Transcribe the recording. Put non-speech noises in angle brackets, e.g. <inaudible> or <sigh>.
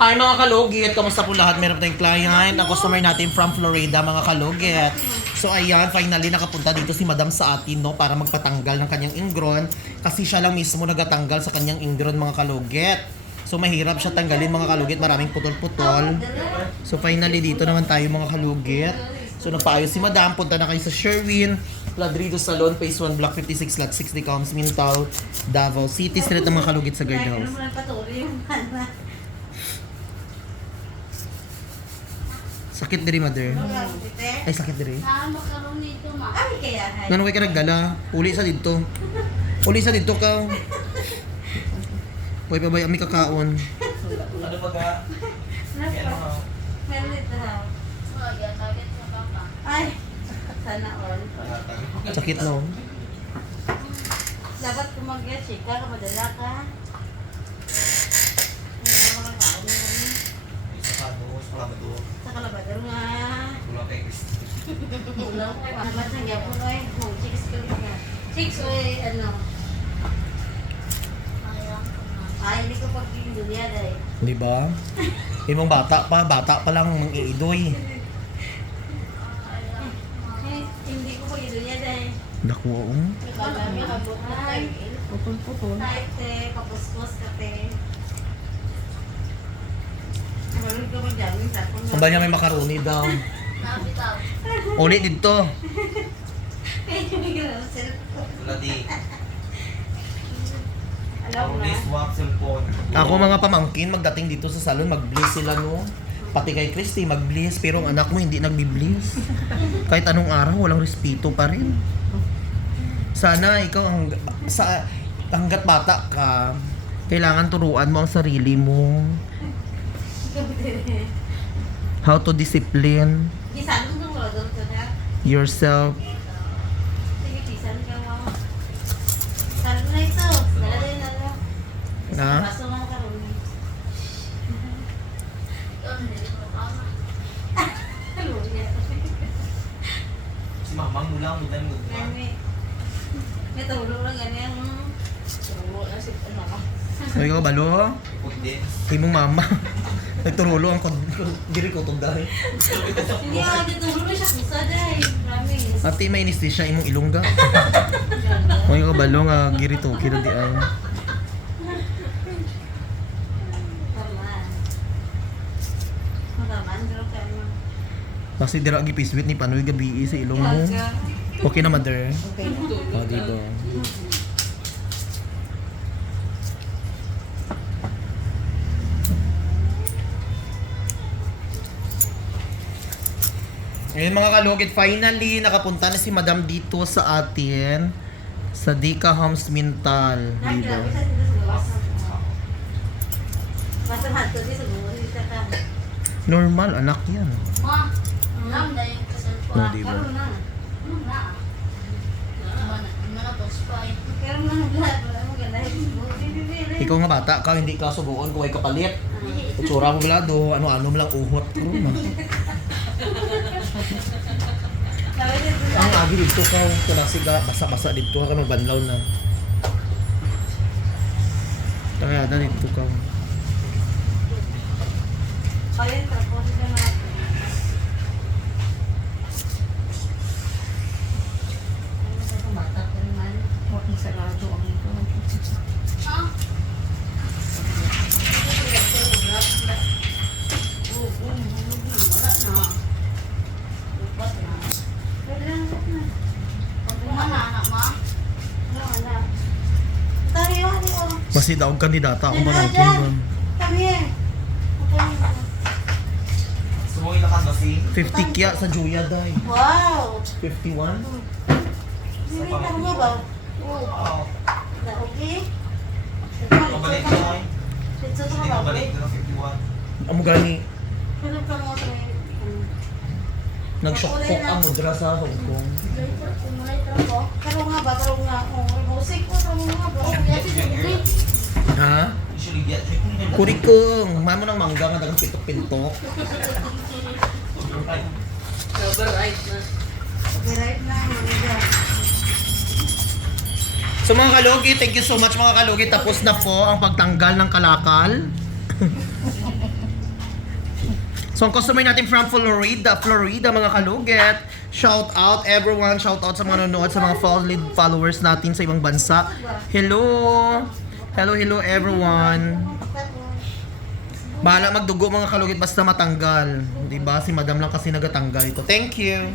Hi mga kalugit, kamusta po lahat? Meron tayong client, ang customer natin from Florida mga kalugit. So ayan, finally nakapunta dito si Madam sa atin no para magpatanggal ng kanyang ingron kasi siya lang mismo nagatanggal sa kanyang ingron mga kalugit. So mahirap siya tanggalin mga kalugit, maraming putol-putol. So finally dito naman tayo mga kalugit. So nagpaayos si Madam, punta na kayo sa Sherwin, Ladrido Salon, Phase 1, Block 56, Lot 60, Coms, Mintal, Davao City. Street ng mga kalugit sa guard house. <laughs> Sakit diri mother. Ay, Ay sakit diri. Ma. kaya hay. Ngano kay ka nagdala? Uli sa dito. Uli sa dito ka. Hoy babay ami kakaon. Ano ba papa. Ay, sana all. Sakit no. Dapat kung mag-chika ka, madala ka. Hindi na makakaon na kami. Sa kado, sa kado. Sa kalabador nga. Kulang kay Christy. Ulang ko. Naman sa gyapon ko eh. Kung chicks rin nga. Chicks o eh, ano. Ko na. Ay, hindi ko pag pinduliya dahil. Di ba? Imong bata pa, bata pa lang mang iidoy. Eh, hindi ko pag pinduliya dahil. Dako. na Ay, putol-putol. Type te, kapuskos ka te. Ang niya may makaroni daw. Nabitaw. Uli dito. Ako mga pamangkin magdating dito sa salon, mag-bliss sila no. Pati kay Christy mag-bliss, pero ang anak mo hindi nagbi-bliss. Kahit anong araw, walang respeto pa rin. Sana ikaw ang sa hanggat bata ka, kailangan turuan mo ang sarili mo. How to discipline Mo yourself. Mo. Na. Si mamang mula, mula, mula. Nami. May tulong lang ganyan. Tulong na si ano ka. Sabi ko, balo, kay mong mama. <laughs> Nagturulo ang kod, diri ko tong dahil. Hindi ako dito tulong na siya kusa dahil. Promise. Ate, may anesthesia imong ilongga. <laughs> Kung ko balo nga giri to, kira di ay. Kasi dira gi piswit ni Panoy gabi sa ilong mo. Okay na mother. Okay na. Oh, di Ngayon mga kalugit, finally nakapunta na si Madam dito sa atin sa Dika Homes Mintal, di ba? Basta hanto di sa gulo dito ka. Normal, anak yan. Ma, alam na yung cellphone. Oh, di ba? Karon na. Ano na? Mana, mana to, spy. Karon na lahat wala mo ganahin. Ikaw nga bata ka, hindi ka subukan kung ay kapalit. Itsura mo blado, ano-ano mo lang uhot. Na. Ang agi dito ka, kung siga, basa-basa dito ka, magbanlaw na. Kaya na dito ka. Ayun, tapos ka na. Ano sa bata ka naman? Huwag sarado ang ito. Ah, Oo, oo, hulog na. Wala na. Lupat na. Wala na. pagkuma na, anak, ma. Wala, wala. Tayo, ano, ano. Masi daog kandidata akong pamangkin ba? Come here. Sumuwi na ka ba si? 50 kya sa Juya day. Wow! 51? Sinita mo ba? Oo. Okay? Pabalik na ay. Sitso Hindi ka ka ba? balik na 51. Amo gani, Pero ka mo ito nag-shockpok ang mudra sa Hong Kong. Karo nga ba? Karo nga. Oh, musik ko. Karo nga ba? Kurikong, mamo ng mangga nga dagang pitok-pintok. Okay, right na. Maniga. So mga kalugi, thank you so much mga kalugi. Tapos na po ang pagtanggal ng kalakal. <laughs> So, ang customer natin from Florida, Florida, mga kaluget. Shout out everyone. Shout out sa mga nanonood, sa mga followers natin sa ibang bansa. Hello! Hello, hello everyone. Bahala magdugo mga kalugit basta matanggal. 'Di ba? Si Madam lang kasi nagatanggal ito. Thank you.